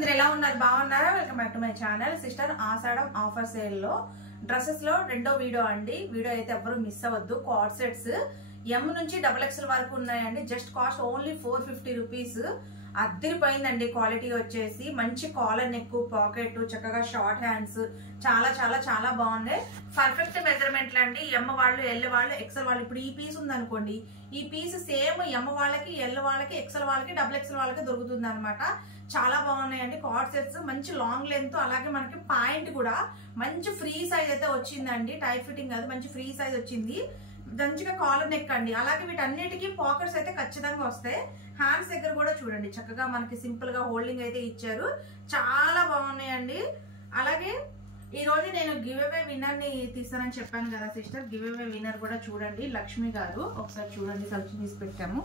అందరూ ఎలా ఉన్నారు? బాగున్నారా? Welcome back to my channel. Sister Ashadam offer sale లో డ్రెస్సెస్ లో రెండో వీడియో అండి. వీడియో అయితే ఎవరు మిస్ అవ్వద్దు. కార్డ్ సెట్స్ ఎం నుంచి XXL వరకు ఉన్నాయండి. Just cost only 450 rupees. అద్దరిపోయిందండి. క్వాలిటీ వచ్చేసి మంచి కాలర్ నెక్, పాకెట్, చక్కగా షార్ట్ హ్యాండ్స్, చాలా చాలా చాలా బాగున్నాయి. పర్ఫెక్ట్ మెజర్మెంట్లు అండి. ఎం వాళ్ళు, ఎల్ వాళ్ళు, XL వాళ్ళు. ఇప్పుడు ఈ పీస్ ఉంది అనుకోండి, ఈ పీస్ సేమ్ ఎం వాళ్ళకి, ఎల్ వాళ్ళకి, XL వాళ్ళకి, XXL వాళ్ళకి దొరుకుతుంది అనమాట. చాలా బాగున్నాయండి కార్డ్ సెట్స్. మంచి లాంగ్ లెంత్, అలాగే మనకి పాయింట్ కూడా మంచి ఫ్రీ సైజ్ అయితే వచ్చిందండి. టైట్ ఫిట్టింగ్ కాదు, మంచి ఫ్రీ సైజ్ వచ్చింది. మంచిగా కాలర్ నెక్ అండి. అలాగే వీటన్నిటికీ పాకెట్స్ అయితే ఖచ్చితంగా వస్తాయి. హ్యాండ్స్ దగ్గర కూడా చూడండి, చక్కగా మనకి సింపుల్ గా హోల్డింగ్ అయితే ఇచ్చారు. చాలా బాగున్నాయండి. అలాగే ఈ రోజు నేను గివ్ అవే విన్నర్ ని తీస్తానని చెప్పాను కదా సిస్టర్. గివ్ అవే విన్నర్ కూడా చూడండి, లక్ష్మి గారు. ఒకసారి చూడండి, సెలెక్షన్ తీసి పెట్టాము.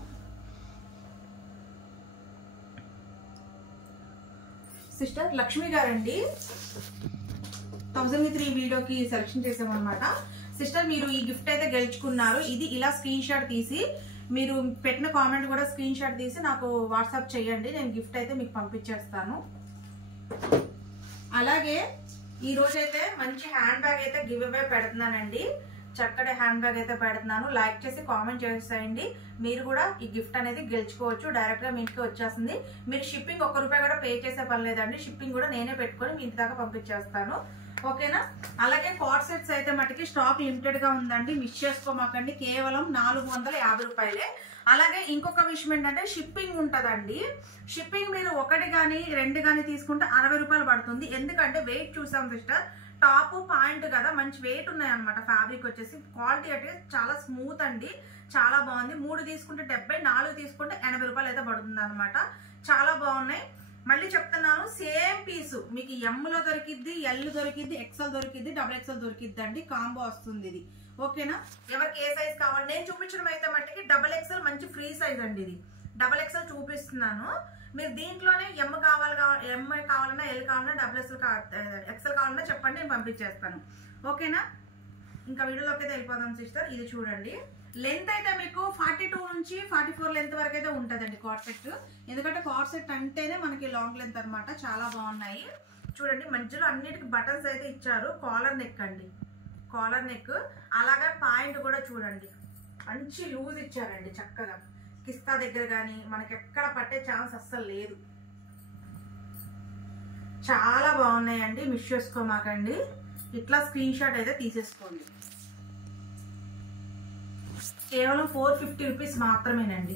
సిస్టర్ లక్ష్మి గారండి, 1003 వీడియోకి సెలెక్షన్ చేసామన్నమాట. సిస్టర్ మీరు ఈ గిఫ్ట్ అయితే గెలుచుకున్నారు. ఇది ఇలా స్క్రీన్ షాట్ తీసి, మీరు పెట్టిన కామెంట్ కూడా స్క్రీన్ షాట్ తీసి నాకు వాట్సాప్ చేయండి. నేను గిఫ్ట్ అయితే మీకు పంపించేస్తాను. అలాగే ఈ రోజైతే మంచి హ్యాండ్ బ్యాగ్ అయితే గివ్ అవే పెడుతున్నానండి. చక్కటి హ్యాండ్ బ్యాగ్ అయితే పెడుతున్నాను. లైక్ చేసి కామెంట్ చేసేయండి. మీరు కూడా ఈ గిఫ్ట్ అనేది గెలుచుకోవచ్చు. డైరెక్ట్ గా మీ ఇంటికి వచ్చేస్తుంది. మీరు షిప్పింగ్ ₹1 కూడా పే చేసే పని లేదండి. షిప్పింగ్ కూడా నేనే పెట్టుకొని మీ ఇంటి దాకా పంపించేస్తాను. ఓకేనా? అలాగే కార్డ్ సెట్స్ అయితే మటుకి స్టాక్ లిమిటెడ్ గా ఉందండి. మిస్ చేసుకోమాకండి. కేవలం ₹450. అలాగే ఇంకొక విషయం ఏంటంటే షిప్పింగ్ ఉంటదండి. షిప్పింగ్ మీరు 1 గానీ 2 గానీ తీసుకుంటే ₹60 పడుతుంది. ఎందుకంటే వెయిట్ చూసాం సిస్టర్, టాప్ పాయింట్ కదా, మంచి వెయిట్ ఉన్నాయి అనమాట. ఫ్యాబ్రిక్ వచ్చేసి క్వాలిటీ అంటే చాలా స్మూత్ అండి, చాలా బాగుంది. 3 తీసుకుంటే 70, 4 తీసుకుంటే ₹80 అయితే పడుతుంది అనమాట. చాలా బాగున్నాయి. మళ్ళీ చెప్తున్నాను, సేమ్ పీసు మీకు ఎమ్ లో దొరికిద్ది, ఎల్ దొరికిద్ది, XL దొరికిద్ది, XXL దొరికిద్ది అండి. కాంబో వస్తుంది ఇది. ఓకేనా? ఎవరికి ఏ సైజ్ కావాలి? నేను చూపించడం అయితే మట్టికి XXL మంచి ఫ్రీ సైజ్ అండి. ఇది XXL చూపిస్తున్నాను. మీరు దీంట్లోనే ఎం కావాలన్నా, ఎల్ కావాలన్నా, XL కావాలన్నా చెప్పండి, నేను పంపించేస్తాను. ఓకేనా? ఇంకా వీడియోలోకి అయితే వెళ్ళిపోదాం సిస్టర్. ఇది చూడండి, లెంత్ అయితే మీకు 42 నుంచి 44 లెంత్ వరకు అయితే ఉంటుందండి కార్డ్ సెట్. ఎందుకంటే కార్డ్ సెట్ అంటేనే మనకి లాంగ్ లెంత్ అనమాట. చాలా బాగున్నాయి. చూడండి, మధ్యలో అన్నిటికీ బటన్స్ అయితే ఇచ్చారు. కాలర్ నెక్ అండి, కాలర్ నెక్. అలాగే పాయింట్ కూడా చూడండి, మంచి లూజ్ ఇచ్చారండి. చక్కగా కిస్తా దగ్గర కానీ మనకి ఎక్కడ పట్టే ఛాన్స్ అస్సలు లేదు. చాలా బాగున్నాయండి. మిస్ చేసుకోమాకండి. ఇట్లా స్క్రీన్ షాట్ అయితే తీసేసుకోండి. కేవలం 450 రూపీస్ మాత్రమేనండి.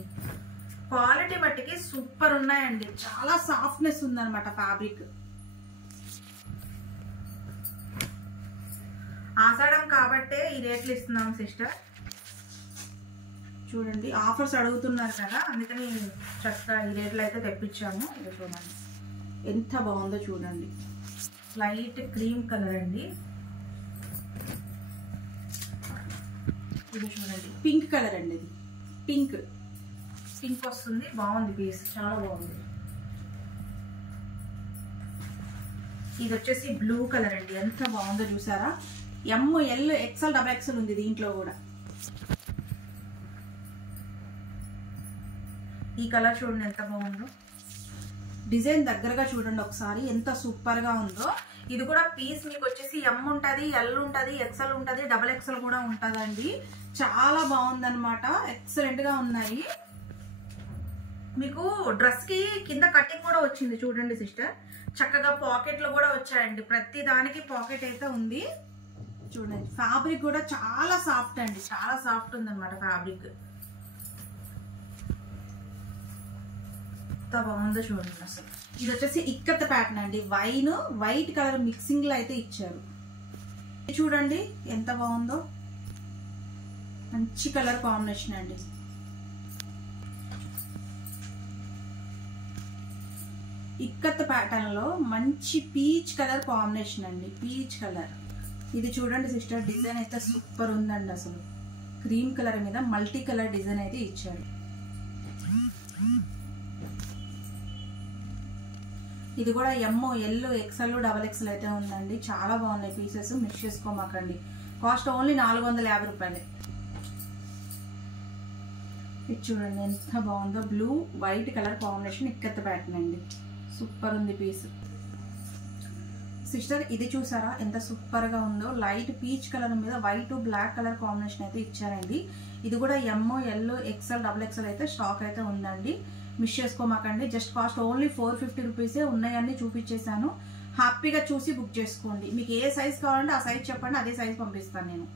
క్వాలిటీ బట్టికి సూపర్ ఉన్నాయండి. చాలా సాఫ్ట్నెస్ ఉందన్నమాట ఫ్యాబ్రిక్. ఆషాఢం కాబట్టే ఈ రేట్లు ఇస్తున్నాం సిస్టర్. చూడండి, ఆఫర్స్ అడుగుతున్నారు కదా, అందుకని చక్కగా ఈ రేట్లు అయితే తెప్పించాము. ఇది చూడండి ఎంత బాగుందో చూడండి. లైట్ క్రీమ్ కలర్ అండి. ఇది చూడండి, పింక్ కలర్ అండి. ఇది పింక్ వస్తుంది. బాగుంది పీస్, చాలా బాగుంది. ఇది వచ్చేసి బ్లూ కలర్ అండి. ఎంత బాగుందో చూసారా? ఎమ్, ఎల్, XL, XXL ఉంది దీంట్లో కూడా. ఈ కలర్ చూడండి ఎంత బాగుందో. డిజైన్ దగ్గరగా చూడండి ఒకసారి, ఎంత సూపర్ గా ఉందో. ఇది కూడా పీస్ మీకు వచ్చేసి ఎం ఉంటది, ఎల్ ఉంటది, XL ఉంటది, XXL కూడా ఉంటదండి. చాలా బాగుందనమాట. ఎక్సలెంట్ గా ఉన్నాయి. మీకు డ్రెస్ కి కింద కటింగ్ కూడా వచ్చింది చూడండి సిస్టర్. చక్కగా పాకెట్లు కూడా వచ్చాయండి. ప్రతి దానికి పాకెట్ అయితే ఉంది. చూడండి, ఫ్యాబ్రిక్ కూడా చాలా సాఫ్ట్ అండి. చాలా సాఫ్ట్ ఉందన్నమాట ఫ్యాబ్రిక్. ఎంత బాగుందో చూడండి అసలు. ఇది వచ్చేసి ఇక్కత్ ప్యాటర్న్ అండి. వైట్ కలర్ మిక్సింగ్ లో అయితే ఇచ్చారు. చూడండి ఎంత బాగుందో, మంచి కలర్ కాంబినేషన్ అండి. ఇక్కత్ ప్యాటర్న్ లో మంచి పీచ్ కలర్ కాంబినేషన్ అండి. Peach colour. ఇది చూడండి సిస్టర్, డిజైన్ అయితే సూపర్ ఉందండి అసలు. క్రీమ్ కలర్ మీద మల్టీ కలర్ డిజైన్ అయితే ఇచ్చారు. ఇది కూడా ఎమ్, ఎల్, XL, XXL అయితే ఉందండి. చాలా బాగున్నాయి పీసెస్. మిస్ చేసుకోమాకండి. Cost only ₹450. ఇది చూడండి ఎంత బాగుందో. Blue white colour combination ikat pattern అండి. సూపర్ ఉంది పీస్. సిస్టర్ ఇది చూసారా ఎంత సూపర్ గా ఉందో, లైట్ పీచ్ కలర్ మీద వైట్ బ్లాక్ కలర్ కాంబినేషన్ అయితే ఇచ్చారండి. ఇది కూడా ఎమ్, ఎల్, ఎక్స్ఎల్, XXL అయితే స్టాక్ అయితే ఉందండి, మిస్ చేసుకోమాకండి. జస్ట్ కాస్ట్ ఓన్లీ 450 రూపీసే, ఉన్నాయన్నీ చూపించేశాను. హ్యాపీగా చూసి బుక్ చేసుకోండి. మీకు ఏ సైజ్ కావాలంటే ఆ సైజ్ చెప్పండి, అదే సైజ్ పంపిస్తాను నేను.